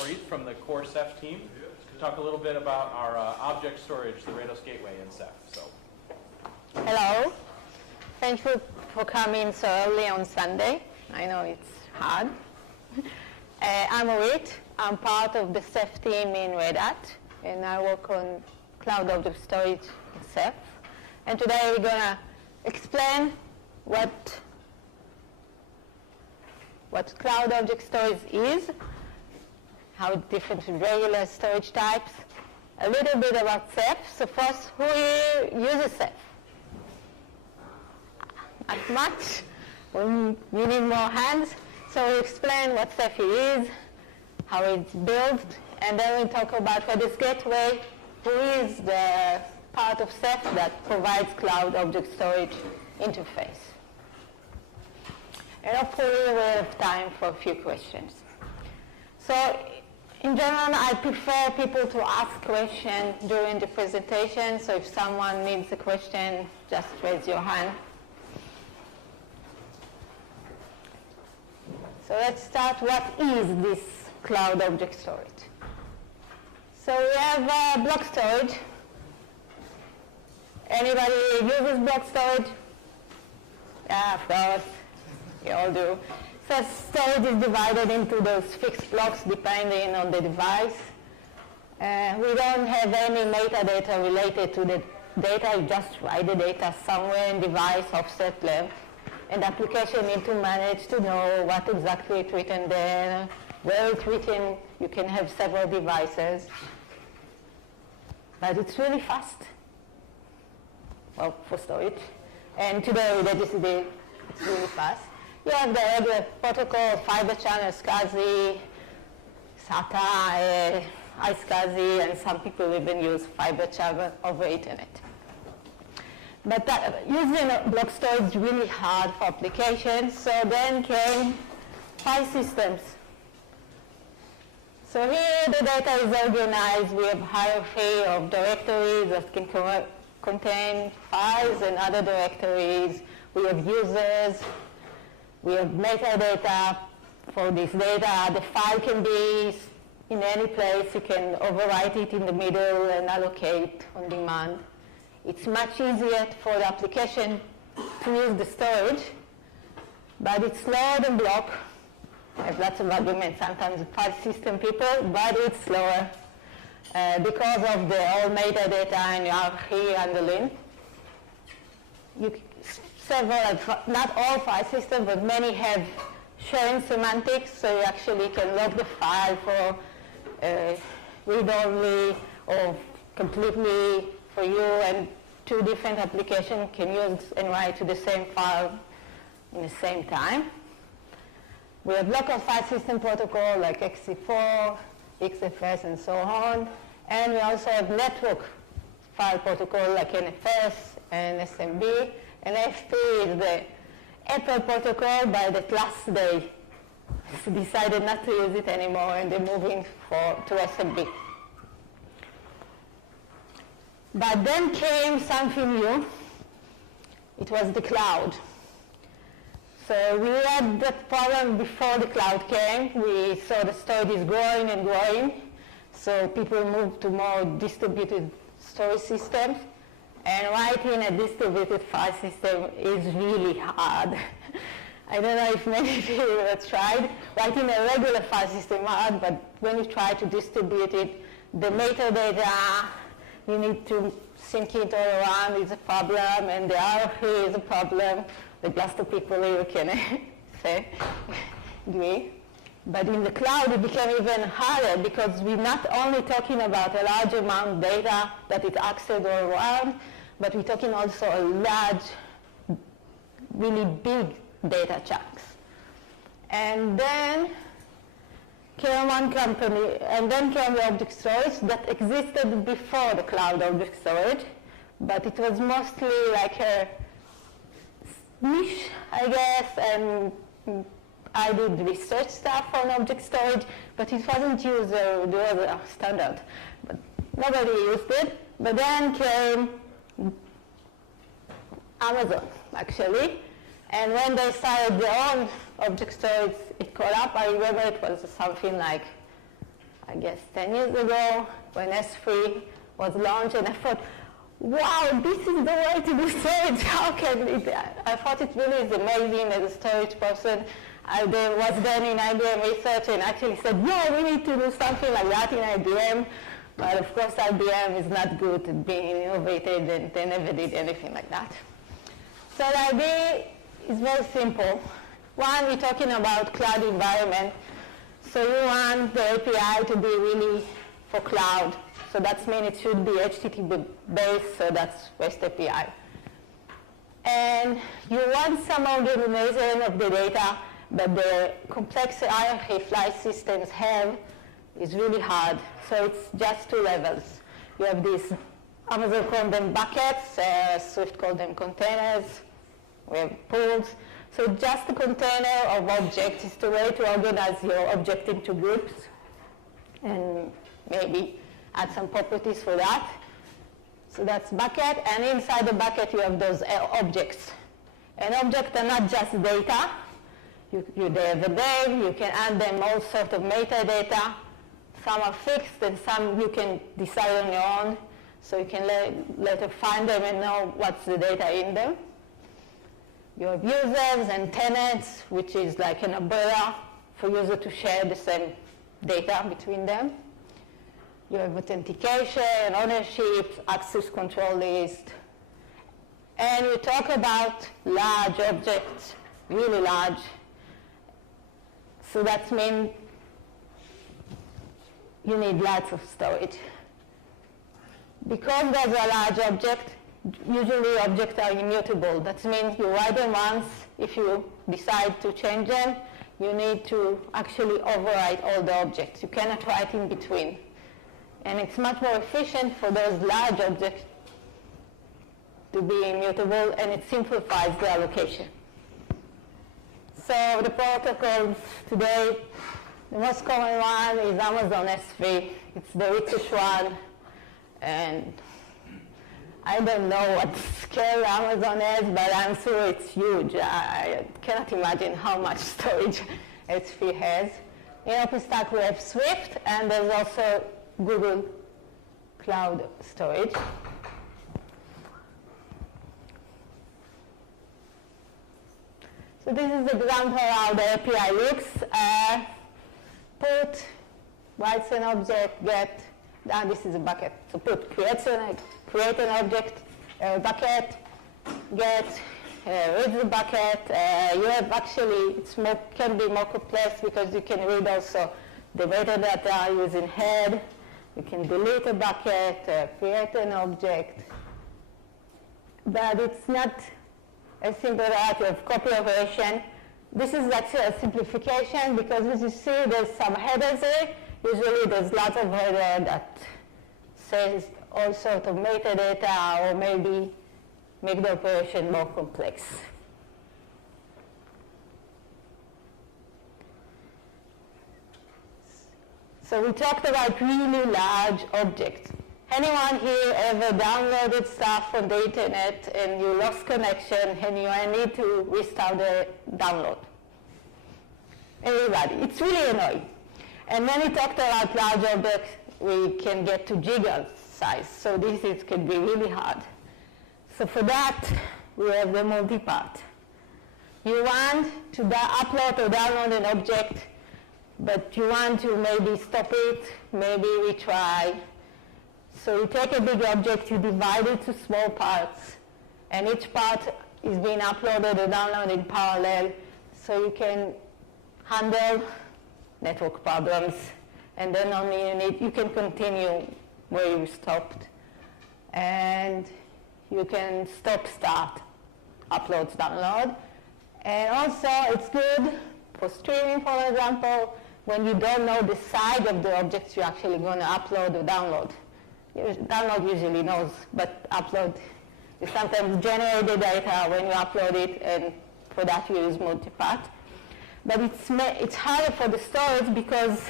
Orit from the core Ceph team to talk a little bit about our object storage, the Rados Gateway in Ceph. So, hello. Thank you for coming so early on Sunday. I know it's hard. I'm Orit. I'm part of the Ceph team in Red Hat, and I work on cloud object storage in Ceph. And today we're going to explain what cloud object storage is, how it's different from regular storage types, a little bit about Ceph. So first, who here uses Ceph? Not much. We need more hands. So we'll explain what Ceph is, how it's built, and then we'll talk about Rados Gateway, who is the part of Ceph that provides cloud object storage interface. And hopefully we'll have time for a few questions. So in general, I prefer people to ask questions during the presentation. So if someone needs a question, just raise your hand. So let's start. What is this cloud object storage? So we have block storage. Anybody uses block storage? Yeah, of course. You all do. So storage is divided into those fixed blocks depending on the device. We don't have any metadata related to the data. You just write the data somewhere in device offset length. And the application needs to manage to know what exactly is written there, where it's written. You can have several devices. But it's really fast. Well, for storage. And today, it's really fast. You have the regular protocol, fiber channel, SCSI, SATA, iSCSI, and some people even use fiber channel over Ethernet. But using block storage is really hard for applications, so then came file systems. So here the data is organized. We have hierarchy of directories that can contain files and other directories. We have users. We have metadata for this data. The file can be in any place. You can overwrite it in the middle and allocate on demand. It's much easier for the application to use the storage, but it's slower than block. I have lots of arguments sometimes with file system people, but it's slower because of the all metadata and hierarchy handling. Not all file systems, but many have sharing semantics, so you actually can lock the file for read-only or completely for you, and two different applications can use and write to the same file in the same time. We have local file system protocol like XC4, XFS, and so on. And we also have network file protocol like NFS and SMB. And FP is the Apple protocol, but that last day decided not to use it anymore, and they're moving to SMB. But then came something new. It was the cloud. So we had that problem before the cloud came. We saw the storage is growing and growing. So people moved to more distributed storage systems. And writing a distributed file system is really hard. I don't know if many of you have tried. Writing a regular file system is hard, but when you try to distribute it, the metadata, you need to sync it all around is a problem, and the hierarchy is a problem. The cluster people here can say, agree. But in the cloud, it became even harder because we're not only talking about a large amount of data that is accessed all around, but we're talking also a large, really big data chunks. And then came one company, and then came the object storage that existed before the cloud object storage, but it was mostly like a niche, I guess, and I did research stuff on object storage, but it wasn't used as the standard. But nobody used it. But then came Amazon, actually, and when they started their own object storage, it caught up. I remember it was something like I guess 10 years ago, when S3 was launched, and I thought, wow, this is the way to do storage. How can it? I thought it really is amazing as a storage person. I was then in IBM research and actually said, yeah, we need to do something like that in IBM. But of course, IBM is not good at being innovative, and they never did anything like that. So the idea is very simple. One, we're talking about cloud environment. So you want the API to be really for cloud. So that means it should be HTTP based, so that's REST API. And you want some organization of the data, but the complex hierarchy file systems have is really hard. So it's just two levels. You have these, Amazon called them buckets, Swift called them containers. We have pools. So just a container of objects is the way to organize your object into groups and maybe add some properties for that. So that's bucket, and inside the bucket you have those objects. And objects are not just data. They have a name, you can add them all sorts of metadata. Some are fixed and some you can decide on your own. So you can later find them and know what's the data in them. You have users and tenants, which is like an umbrella for users to share the same data between them. You have authentication, ownership, access control list. And you talk about large objects, really large. So that means you need lots of storage. Because those are large objects, usually objects are immutable. That means you write them once. If you decide to change them, you need to actually overwrite all the objects. You cannot write in between. And it's much more efficient for those large objects to be immutable, and it simplifies the allocation. So the protocols today, the most common one is Amazon S3. It's the richest one, and I don't know what scale Amazon is, but I'm sure it's huge. I cannot imagine how much storage S3 has. In OpenStack we have Swift, and there's also Google Cloud Storage. So this is an example how the API looks. Put, writes an object, get, this is a bucket. So put create an object, bucket, get, read the bucket. You have actually, can be more complex because you can read also the metadata using head. You can delete a bucket, create an object. But it's not a simple variety of copy operation. This is actually a simplification because as you see there's some headers there. Usually there's lots of header that says all sorts of metadata or maybe make the operation more complex. So we talked about really large objects. Anyone here ever downloaded stuff from the internet and you lost connection and you need to restart the download? Everybody. It's really annoying. And when we talked about large objects, we can get to giga size. So this could be really hard. So for that, we have the multi-part. You want to upload or download an object, but you want to maybe stop it, maybe retry. So you take a big object, you divide it to small parts, and each part is being uploaded or downloaded in parallel, so you can handle network problems, and then only you can continue where you stopped, and you can start, uploads, download. And also it's good for streaming, for example, when you don't know the size of the objects you're actually going to upload or download. Download usually knows, but upload, you sometimes generate the data when you upload it, and for that you use multipart. But it's harder for the storage because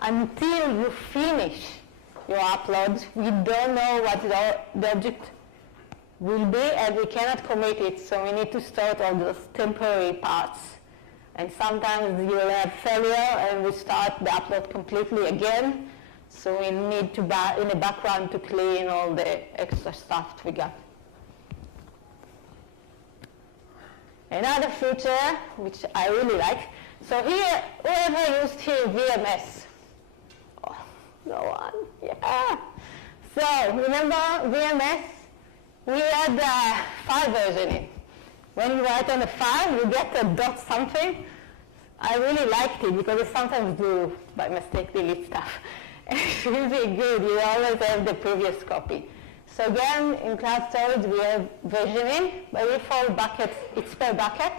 until you finish your upload, we don't know what the object will be, and we cannot commit it, so we need to start all those temporary parts. And sometimes you'll have failure and we start the upload completely again. So we need to, in the background, to clean all the extra stuff we got. Another feature, which I really like. So here, whoever used here VMS? Oh, no one? Yeah. So remember VMS? We had file versioning. When you write on a file, you get a dot something. I really liked it because I sometimes do, by mistake, delete stuff. It's really good. You always have the previous copy. So again, in cloud storage, we have versioning. By default, buckets, it's per bucket.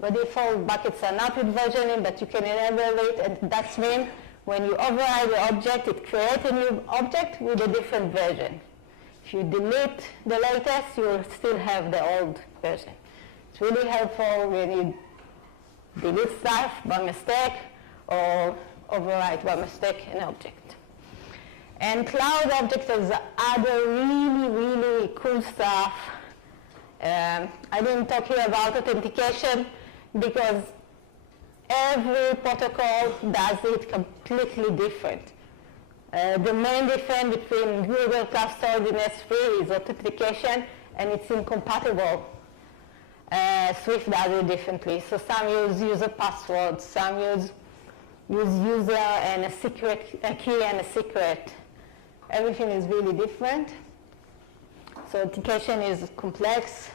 By default, buckets are not with versioning, but you can enable it, and that means when you override the object, it creates a new object with a different version. If you delete the latest, you will still have the old version. It's really helpful when you delete stuff by mistake or overwrite by mistake an object. And cloud objects has other really, really cool stuff. I didn't talk here about authentication because every protocol does it completely different. The main difference between Google Cloud Storage and S3 is authentication, and it's incompatible. Swift does it differently. So some use user passwords, some use user and a key and a secret. Everything is really different. So authentication is complex,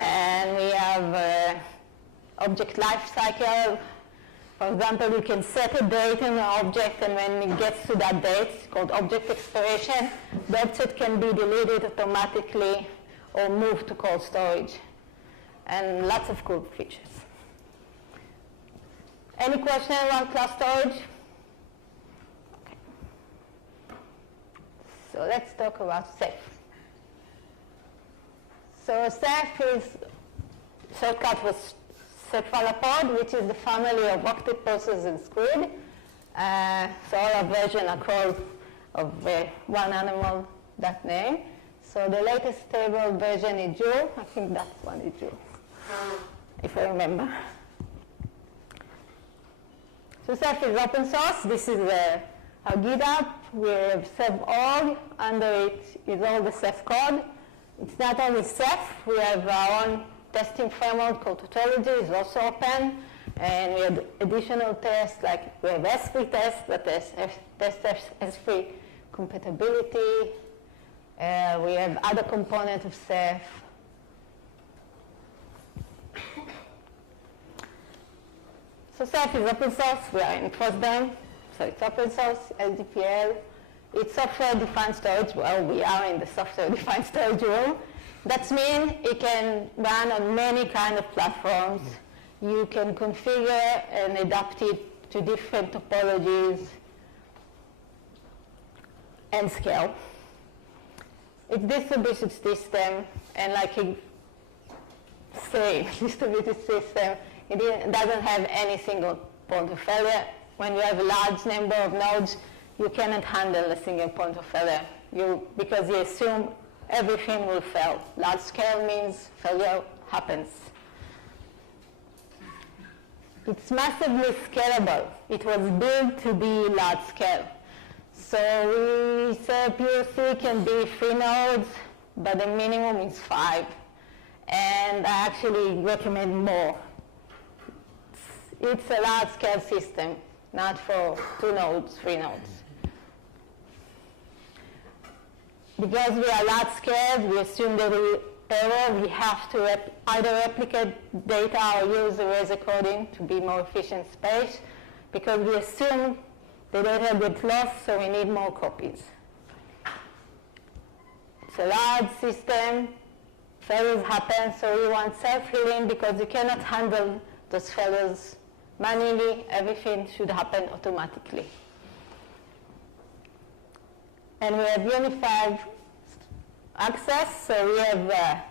and we have object lifecycle. For example, you can set a date in an object, and when it gets to that date, it's called object expiration, the object can be deleted automatically or moved to cold storage. And lots of cool features. Any question about cloud storage? Okay. So let's talk about Ceph. So Ceph is, shortcut was cephalopod, which is the family of octopuses and squid. So all our versions are called of one animal, that name. So the latest stable version is Joule. I think that one is Joule, if I remember. So Ceph is open source. This is our GitHub. We have Ceph.org. Under it is all the Ceph code. It's not only Ceph. We have our own testing framework called Tautology. It's also open. And we have additional tests, like we have S3 tests that test S3 compatibility. We have other components of Ceph. So Ceph is open source. We are in FOSDEM, so it's open source, LDPL. It's software-defined storage. Well, we are in the software-defined storage room. That means it can run on many kind of platforms. You can configure and adapt it to different topologies and scale. It's distributed system, and like a distributed system, it doesn't have any single point of failure. When you have a large number of nodes, you cannot handle a single point of failure because you assume everything will fail. Large scale means failure happens. It's massively scalable. It was built to be large scale. So we say POC can be 3 nodes, but the minimum is 5. And I actually recommend more. It's a large scale system, not for 2 nodes, 3 nodes. Because we are large scale, we assume that we have to either replicate data or use eraser coding to be more efficient space, because we assume the data gets lost, so we need more copies. It's a large system, failures happen, so we want self-healing because you cannot handle those failures manually. Everything should happen automatically. And we have unified access, so we have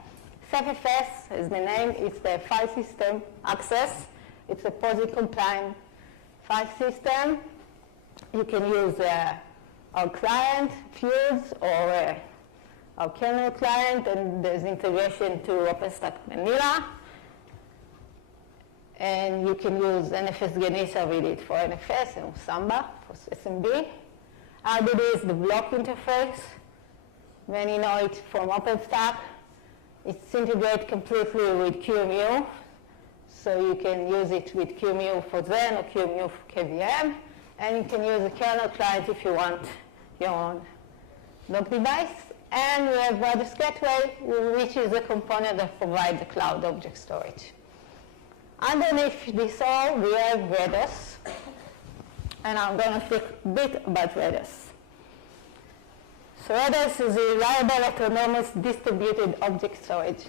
CephFS is the name. It's the file system access. It's a POSIX compliant file system. You can use our client, Fuse, or our kernel client, and there's integration to OpenStack Vanilla. And you can use NFS Ganesa with it for NFS and Samba for SMB. RDD is the block interface. Many know it from OpenStack. It's integrated completely with QEMU, so you can use it with QEMU for Zen or QEMU for KVM, and you can use a kernel client if you want your own block device. And we have Redis Gateway, which is a component that provides the cloud object storage. Underneath this all, we have Redis, and I'm going to speak a bit about Redis. So Redis is a reliable, autonomous, distributed object storage.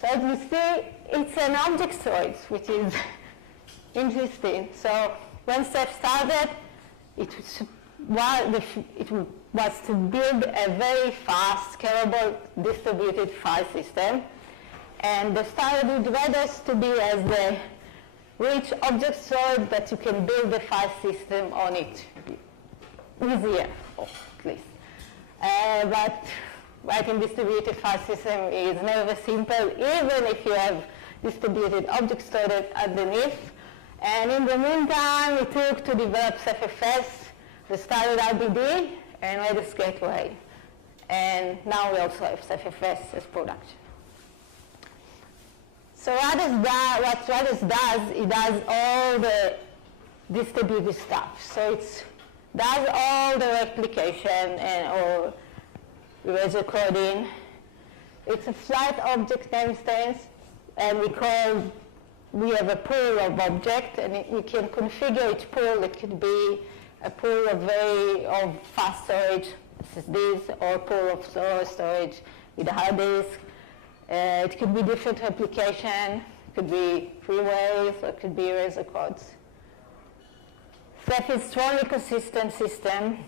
So as we see, it's an object storage, which is interesting. So when Ceph started, it was to build a very fast, scalable, distributed file system. And they started with Redis to be as the rich object storage that you can build the file system on it easier, at least. But writing distributed file system is never simple, even if you have distributed object storage underneath. And in the meantime, we took to develop Cephfs, the started RDD, and Redis Gateway. And now we also have Cephfs as production. So what Redis does, it does all the distributed stuff. So it does all the replication or erasure coding. It's a flat object namespace, and we have a pool of objects, and we can configure each pool. It could be a pool of fast storage, SSDs, or a pool of slower storage with a hard disk. It could be different application, it could be freeways, or it could be eraser codes. Ceph is a strongly consistent system,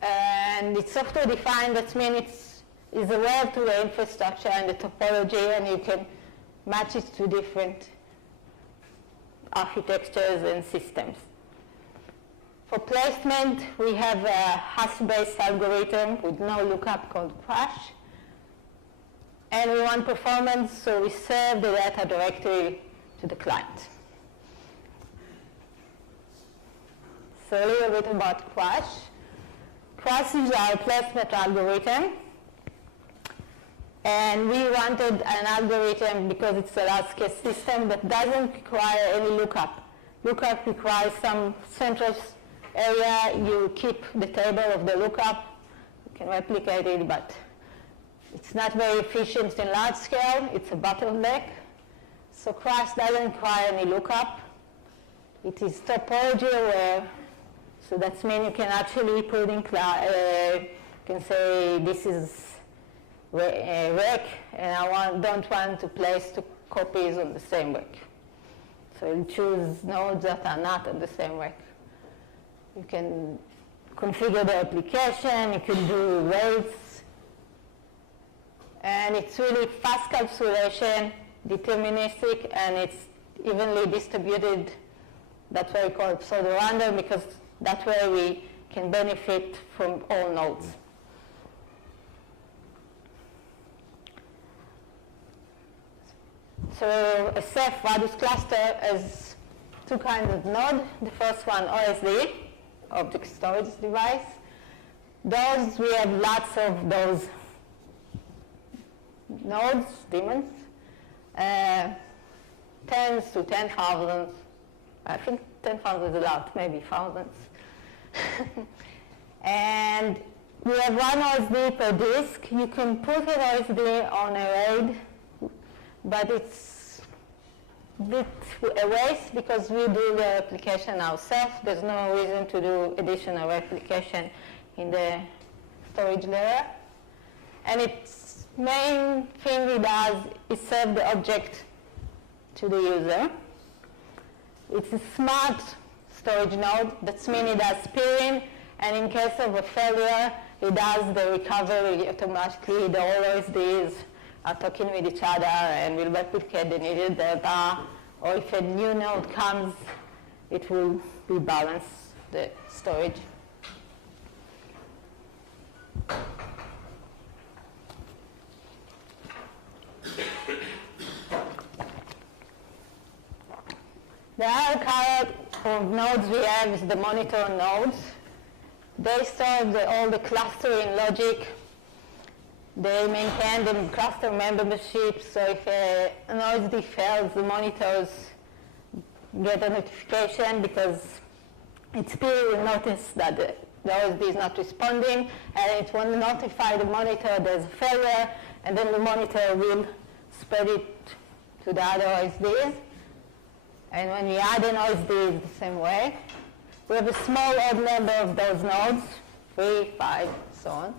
and it's software defined. That means it's aware to the infrastructure and the topology, and you can match it to different architectures and systems. For placement, we have a hash-based algorithm with no lookup called crash. And we want performance, so we serve the data directly to the client. So a little bit about crash. Crash is our placement algorithm. And we wanted an algorithm because it's a large-scale system that doesn't require any lookup. Lookup requires some central area. You keep the table of the lookup. You can replicate it, but it's not very efficient in large scale. It's a bottleneck. So crash doesn't require any lookup. It is topology aware. So that means you can actually put in you can say this is a rack, and I don't want to place two copies on the same rack. So you choose nodes that are not on the same rack. You can configure the application. You can do weights. And it's really fast calculation, deterministic, and it's evenly distributed. That's why we call it pseudo-random, because that way we can benefit from all nodes. So a Ceph Redis cluster has two kinds of node. The first one, OSD, object storage device. Those, we have lots of those nodes, daemons, tens to 10,000. I think 10,000 is a lot, maybe thousands. And we have one OSD per disk. You can put an OSD on a RAID, but it's a bit a waste because we do the application ourselves. There's no reason to do additional replication in the storage layer. And its main thing it does is serve the object to the user. It's a smart storage node. That means it does peering, and in case of a failure, it does the recovery automatically. The all OSDs are talking with each other and will replicate the needed data, or if a new node comes, it will rebalance the storage. The other kind of nodes we have is the monitor nodes. They store all the clustering logic. They maintain the cluster membership, so if an OSD fails, the monitors get a notification because its peer will notice that the OSD is not responding, and it will notify the monitor there's a failure, and then the monitor will spread it to the other OSDs. And when we add an OSD, it's the same way. We have a small odd number of those nodes, 3, 5, so on.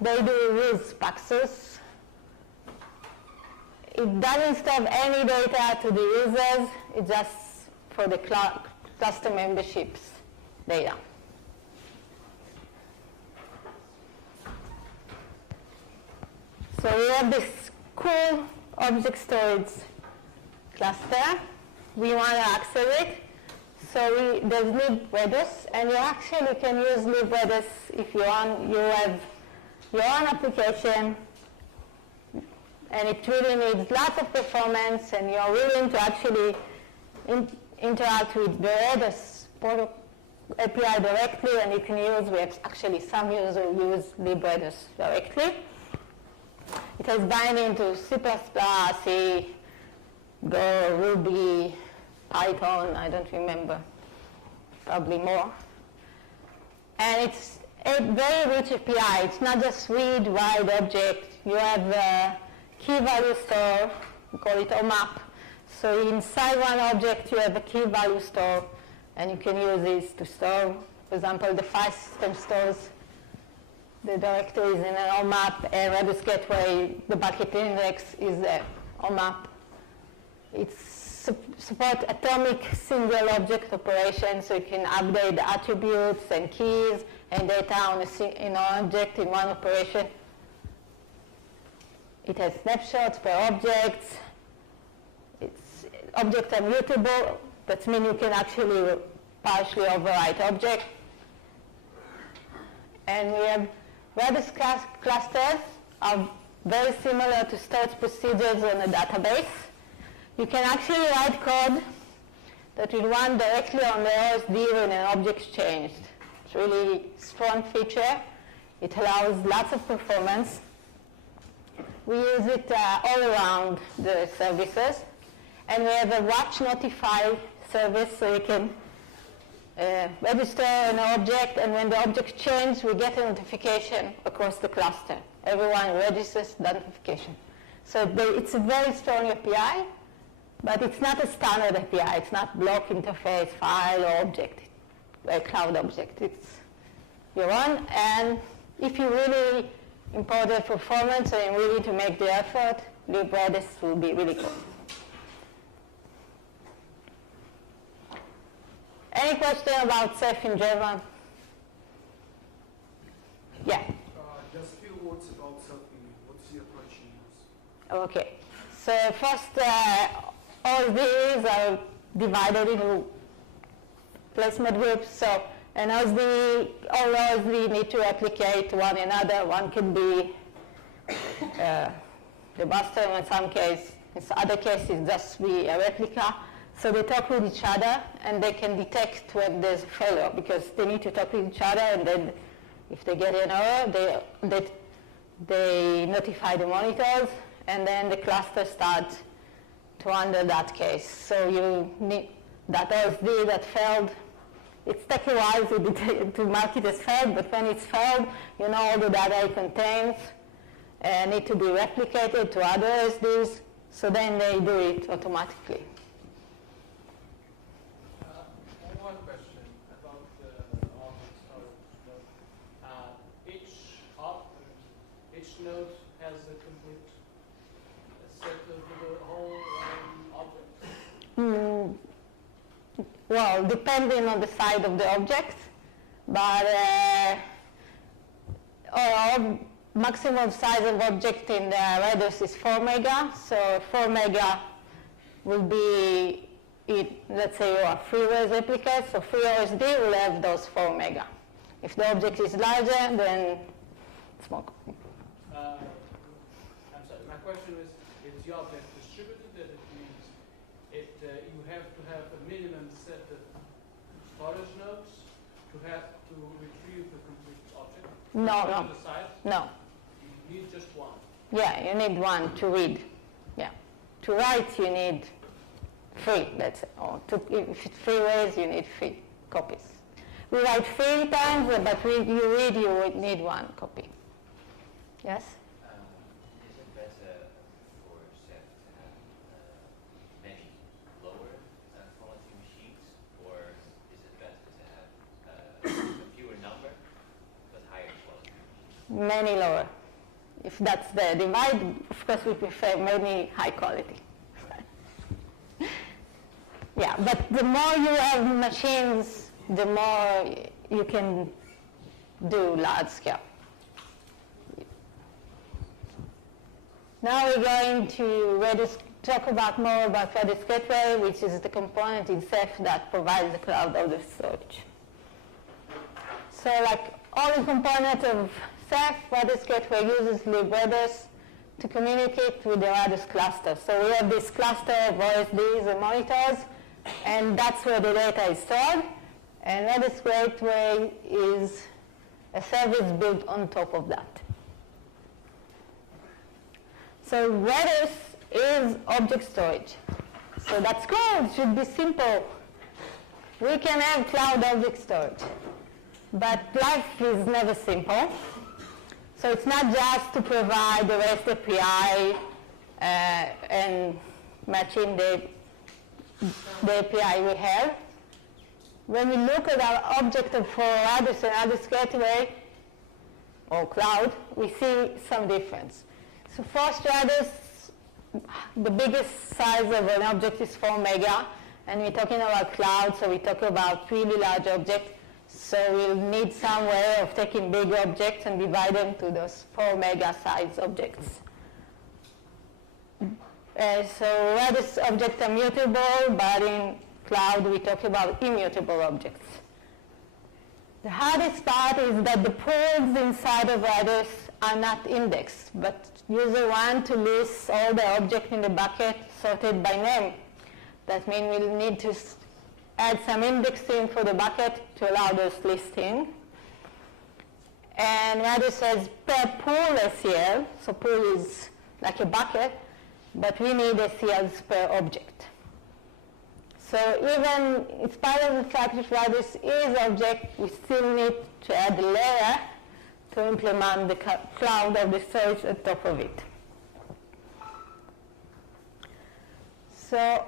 They do use Paxos. It doesn't store any data to the users. It's just for the cluster memberships data. So we have this cool object storage cluster. We want to accelerate. So there's libredis, and you actually can use libredis if you have your own application, and it really needs lots of performance, and you're willing to actually interact with the Redis API directly, and you can use, we have actually some users who use libredis directly. It has binding to C++, C, Go, Ruby, Python, I don't remember, probably more. And it's a very rich API. It's not just read, write, object. You have a key value store, we call it OMAP. So inside one object, you have a key value store, and you can use this to store, for example, the file system stores the directories in an OMAP, and Redis Gateway, the bucket index is the OMAP. It supports atomic single object operation, so you can update the attributes and keys and data on an object in one operation. It has snapshots per object. Objects are mutable. That means you can actually partially overwrite object. And we have Redis clusters are very similar to storage procedures on a database. You can actually write code that will run directly on the OSD when an object is changed. It's a really strong feature. It allows lots of performance. We use it all around the services. And we have a watch notify service, so you can register an object, and when the object changes, we get a notification across the cluster. Everyone registers that notification. So it's a very strong API, but it's not a standard API. It's not block interface, file, or object, a cloud object. It's your own, and if you really import the performance and you're willing to make the effort, libredis will be really cool. Any question about Ceph in German? Yeah. Just a few words about Ceph. What's the approach you use? Okay. So first, all these are divided into placement groups. So all OSD need to replicate one another. One can be the master in some case. In other cases, just be a replica. So they talk with each other, and they can detect when there's a failure, because they need to talk with each other, and then if they get an error, they notify the monitors, and then the cluster starts to handle that case. So you need that OSD that failed. It's takes a while to mark it as failed, but when it's failed, you know all the data it contains need to be replicated to other OSDs, so then they do it automatically. One question about the object storage. Each node has a complete set of the whole object? Well, depending on the size of the object, but our maximum size of object in the Redis is 4 mega, so 4 mega will be let's say you are FreeRes replica, so FreeOSD will have those 4 mega. If the object is larger, then it's more. I'm sorry, my question is the object distributed? That it means you have to have a minimum set of storage nodes to retrieve the complete object? No, Go no, to the site? no. You need just one. Yeah, you need one to read. Yeah. To write, you need 3, let's say. Or if it's 3 ways, you need 3 copies. We write 3 times, but you read, you would need 1 copy. Yes? Is it better for Ceph to have many lower quality machines, or is it better to have a fewer number but higher quality machines? Many lower. If that's the divide, of course we prefer many high quality. Yeah, but the more you have machines, the more you can do large scale. Now we're going to talk about more about Redis Gateway, which is the component in Ceph that provides the cloud object storage. So like all the components of Ceph, Redis Gateway uses libRedis to communicate with the Redis cluster. So we have this cluster of OSDs and monitors, and that's where the data is stored. And Redis Gateway is a service built on top of that. So Redis is object storage. So that's cool, it should be simple. We can have cloud object storage. But life is never simple. So it's not just to provide the REST API and matching the API we have. When we look at our object for Redis and Redis Gateway, or cloud, we see some difference. So first, Redis, the biggest size of an object is 4 mega, and we're talking about cloud, so we talk about really large objects. So we'll need some way of taking big objects and divide them to those 4 mega size objects. So Redis objects are mutable, but in cloud we talk about immutable objects. The hardest part is that the pools inside of Redis are not indexed, but user want to list all the objects in the bucket sorted by name. That means we'll need to add some indexing for the bucket to allow this listing. And Redis has per pool SEL, so pool is like a bucket, but we need SELs per object. So even in spite of the fact that Redis is object, we still need to add a layer to implement the cloud of the storage on top of it. So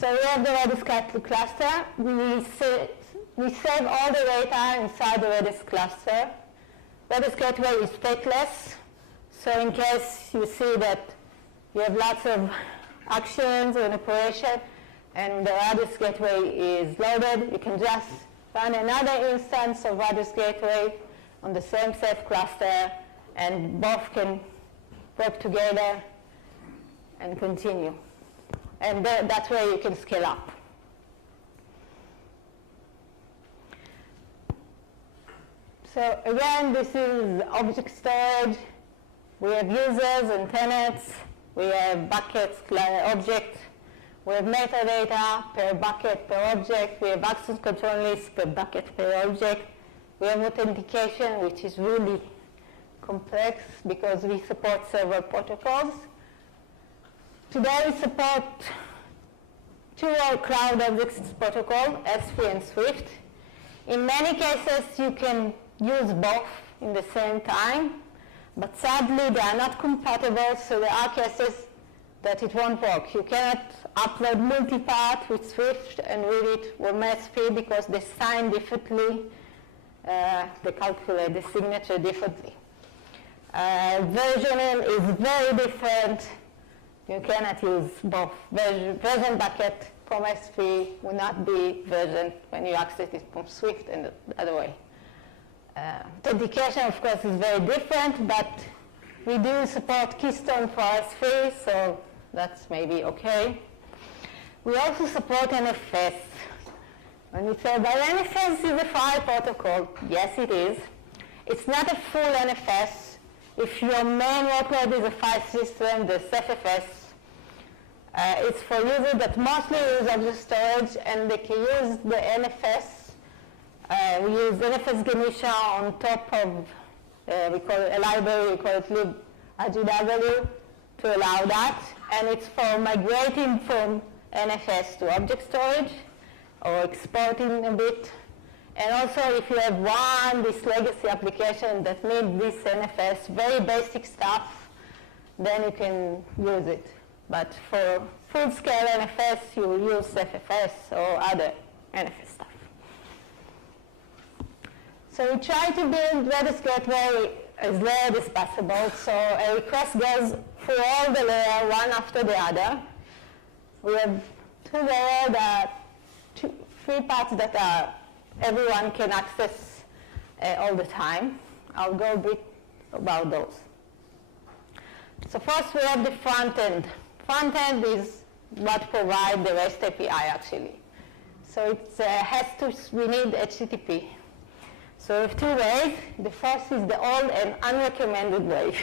we have the Redis cluster. We save all the data inside the Redis cluster. Redis Gateway is stateless, so in case you see that you have lots of actions and operation, and the Redis Gateway is loaded, you can just run another instance of Redis Gateway on the same Ceph cluster, and both can work together and continue. And that's where you can scale up. So again, this is object storage. We have users and tenants. We have buckets, objects. We have metadata per bucket per object. We have access control lists per bucket per object. We have authentication, which is really complex because we support several protocols. Today we support 2 cloud objects protocol, S3 and Swift. In many cases, you can use both in the same time, but sadly they are not compatible, so there are cases that it won't work. You cannot upload multi-part with Swift and read it with S3 because they sign differently, they calculate the signature differently. Versioning is very different. You cannot use both. Version bucket from S3 will not be version when you access it from Swift and the other way. Authentication, of course, is very different, but we do support Keystone for S3, so that's maybe okay. We also support NFS. When we say, well, NFS is a file protocol, yes it is. It's not a full NFS. If your main workload is a file system, the CephFS, it's for users that mostly use object storage, and they can use the NFS We use NFS Genisha on top of, we call it a library, we call it libRGW to allow that. And it's for migrating from NFS to object storage or exporting a bit. And also if you have this legacy application that needs this NFS, very basic stuff, then you can use it. But for full-scale NFS, you will use CephFS or other NFS stuff. So we try to build Redis Gateway as layered as possible. So a request goes through all the layers, one after the other. We have three parts that everyone can access all the time. I'll go a bit about those. So first we have the front end. Front end is what provides the REST API actually. So we need HTTP. So we have two ways. The first is the old and unrecommended way.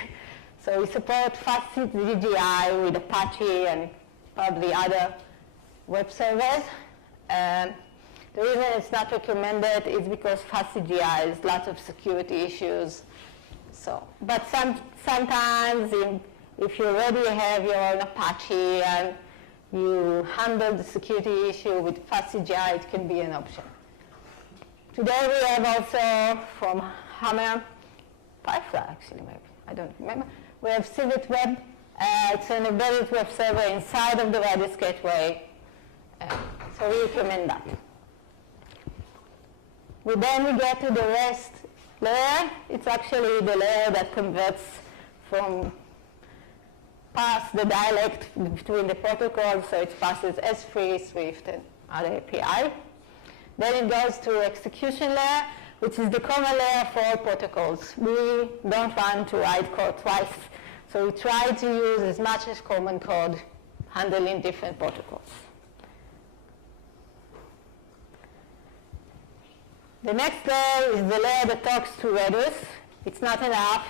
So we support FastGGI with Apache and probably other web servers. The reason it's not recommended is because FastGGI has lots of security issues. So, but sometimes if you already have your own Apache and you handle the security issue with FastGGI, it can be an option. Today we have also from Hammer, Firefly actually maybe, I don't remember. We have Civet Web. It's an embedded web server inside of the Redis Gateway. So we recommend that. Then we get to the REST layer. It's actually the layer that converts from past the dialect between the protocols, so it passes S3, Swift, and other API. Then it goes to execution layer, which is the common layer for all protocols. We don't want to write code twice, so we try to use as much as common code handling different protocols. The next layer is the layer that talks to Redis. It's not enough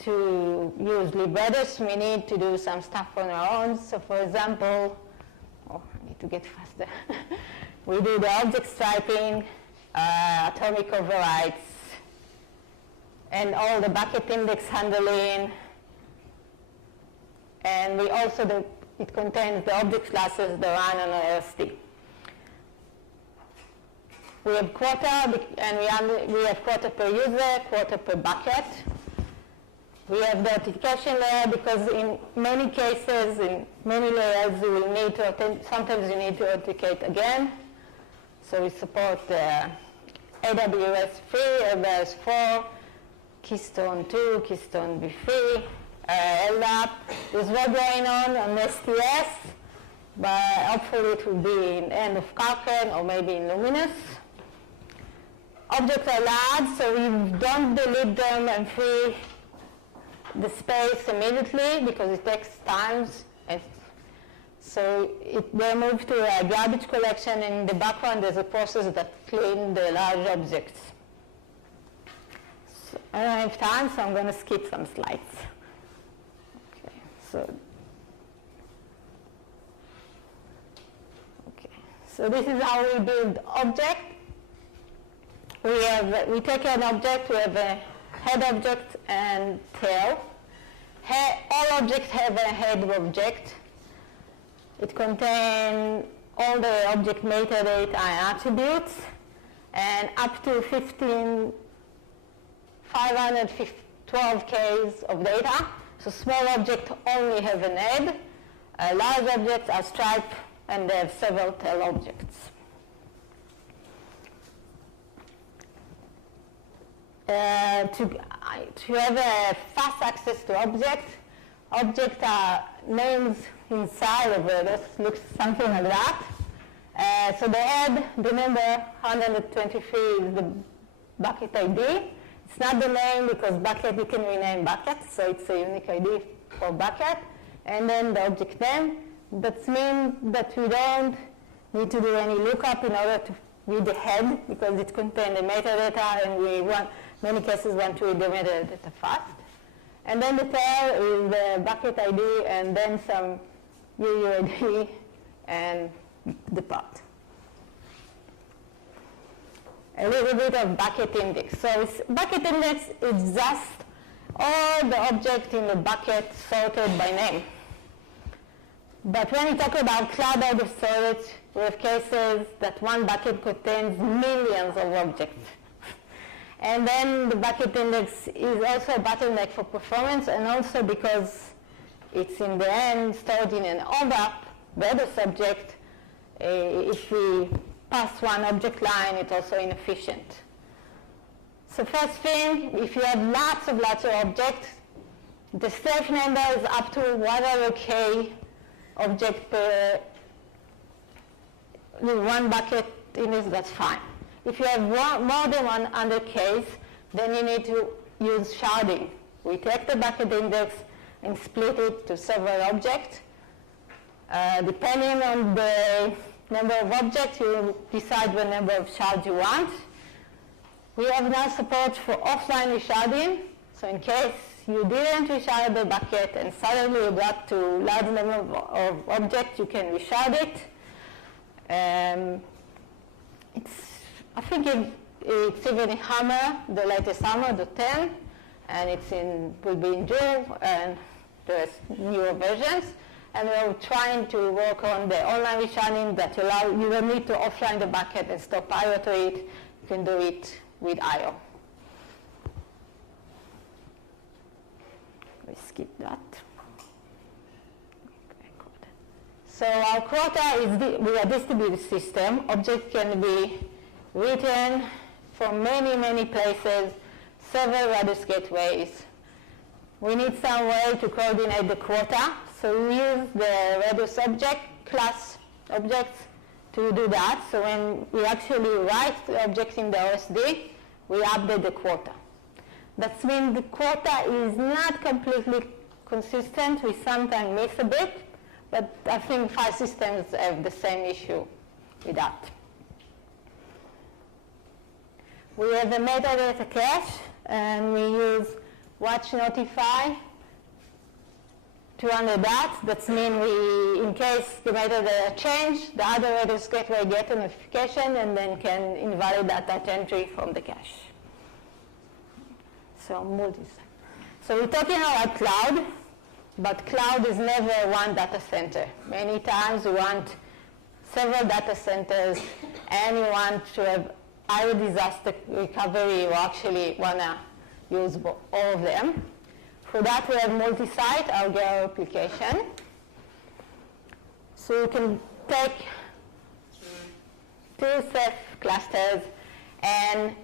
to use libRedis. We need to do some stuff on our own. So for example, I need to get faster. We do the object striping, atomic overrides, and all the bucket index handling. And we also, it contains the object classes that run on OST. We have quota, and we have quota per user, quota per bucket. We have the authentication layer because in many cases, in many layers, you will need to sometimes you need to authenticate again. So we support AWS 3, AWS 4, Keystone 2, Keystone v3, LDAP. There's work going on STS, but hopefully it will be in end of Kraken or maybe in Luminous. Objects are large, so we don't delete them and free the space immediately because it takes time. So they move to a garbage collection, and in the background there's a process that cleans the large objects. So I don't have time, so I'm going to skip some slides. So this is how we build object. We take an object, we have a head object and tail. All objects have a head object. It contains all the object metadata and attributes, and up to 512Ks of data. So small objects only have an head. Large objects are striped, and they have several tail objects. To have a fast access to objects are names inside of Redis, looks something like that. So the head, the number 123 is the bucket ID. It's not the name because bucket, you can rename buckets, so it's a unique ID for bucket. And then the object name. That means that we don't need to do any lookup in order to read the head because it contains the metadata, and we want, many cases want to read the metadata fast. And then the tail is the bucket ID and then some UUID and the part. a little bit of bucket index. So bucket index is just all the objects in the bucket sorted by name. But when we talk about cloud out of storage, we have cases that one bucket contains millions of objects. And then the bucket index is also a bottleneck for performance, and also because it's in the end stored in an OBAP, Redis object. If we pass one object line, it's also inefficient. So first thing, if you have lots of objects, the Ceph number is up to 100K object per one bucket index, that's fine. If you have more than 100Ks, then you need to use sharding. We take the bucket index and split it to several objects. Depending on the number of objects, you decide what number of shards you want. We have now support for offline resharding. So in case you didn't reshard the bucket and suddenly you got to large number of objects, you can reshard it. I think it's even in Hammer, the latest Hammer, the 10, and will be in Joule, and there's newer versions. And we're trying to work on the online resharding that you don't need to offline the bucket and stop I/O to it. You can do it with I/O. We skip that. So our quota is we are distributed system. Objects can be written from many places, several Redis gateways. We need some way to coordinate the quota. So we use the Redis object class objects to do that. So when we actually write the object in the OSD, we update the quota. That means the quota is not completely consistent. We sometimes miss a bit, but I think file systems have the same issue with that. We have a metadata cache, and we use watch notify to run that. That means in case the metadata change, the other Redis gateway gets a notification and then can invalidate that entry from the cache. So multi-site. So we're talking about cloud, but cloud is never one data center. Many times we want several data centers, and we want to have either disaster recovery or actually want to use all of them. For that, we have multi-site, our Geo application. So you can take two Ceph clusters, and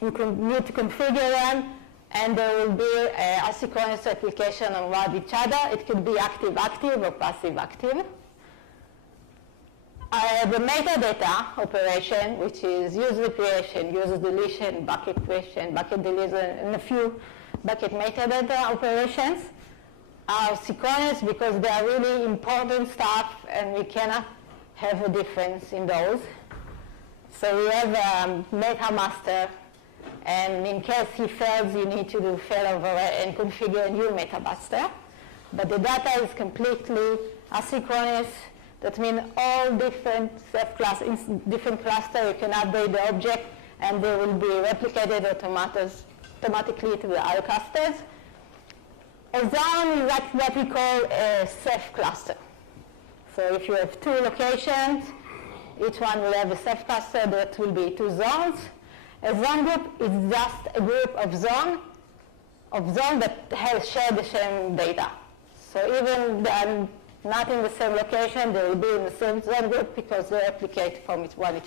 you need to configure them, and there will be an asynchronous application around each other. It could be active-active or passive-active. The metadata operation, which is user creation, user deletion, bucket creation, bucket deletion, and a few bucket metadata operations, are synchronous because they are really important stuff, and we cannot have a difference in those. So we have a meta master, and in case he fails, you need to do failover and configure a new meta master. But the data is completely asynchronous. That means all different Ceph class, in different clusters, you can update the object, and they will be replicated automatically to the other clusters. A zone is like what we call a Ceph cluster. So if you have two locations, each one will have a Ceph cluster that will be two zones. A zone group is just a group of zones that share the same data. So even they're not in the same location, they will be in the same zone group because they replicate from each other.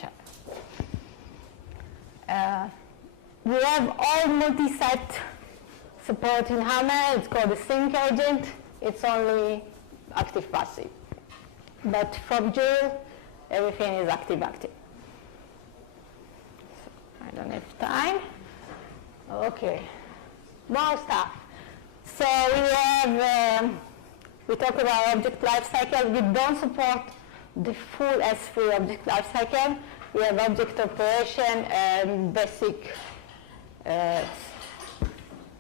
We have all multi-site support in Hammer. It's called a sync agent. It's only active-passive. But from Joule, everything is active-active. So I don't have time. Okay, more stuff. So we talk about object lifecycle. We don't support the full S3 object lifecycle. We have object operation and basic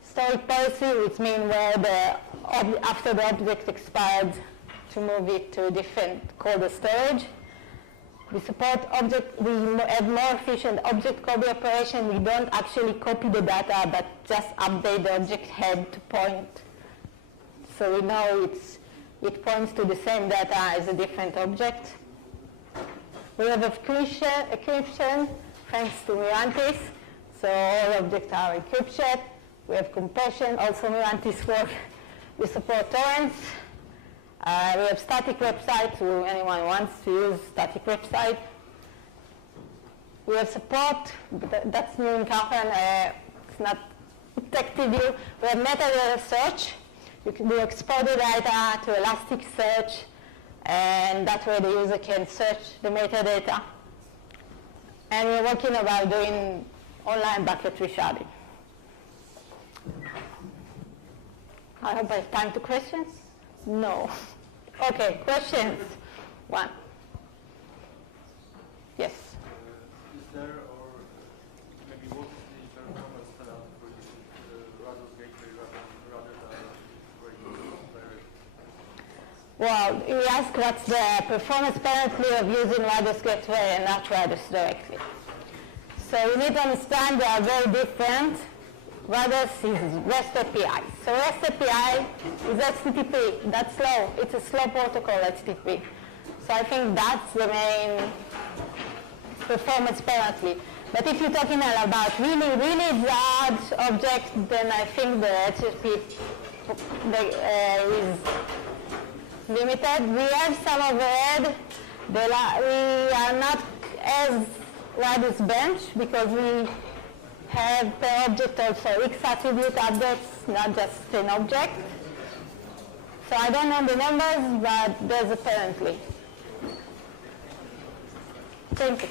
storage policy, which means where after the object expired, to move it to a different colder storage. We support we have more efficient object copy operation. We don't actually copy the data, but just update the object head to point. So we know it points to the same data as a different object. We have encryption thanks to Mirantis. So all objects are encrypted. We have compression, also Mirantis work. We support torrents. We have static websites, so anyone wants to use static website. We have support, that's new in Kaplan, it's not detective view. We have metadata search. You can do export the data to Elasticsearch, and that way the user can search the metadata. And we're working about doing online bucket resharding. I hope I have time to questions. No. Okay, questions? One. Yes. Is there, or maybe what is the performance penalty for using Rados gateway rather than direct? Well, you ask what's the performance penalty of using Rados gateway and not Rados directly. So you need to understand they are very different. Rados is REST API. So REST API is HTTP. That's slow. It's a slow protocol, HTTP. So I think that's the main performance penalty. But if you're talking about really, really large objects, then I think the HTTP is limited. We have some overhead. We are not as Rados bench because we have per object also X attribute updates, not just an object. So I don't know the numbers, but there's apparently. Thank you.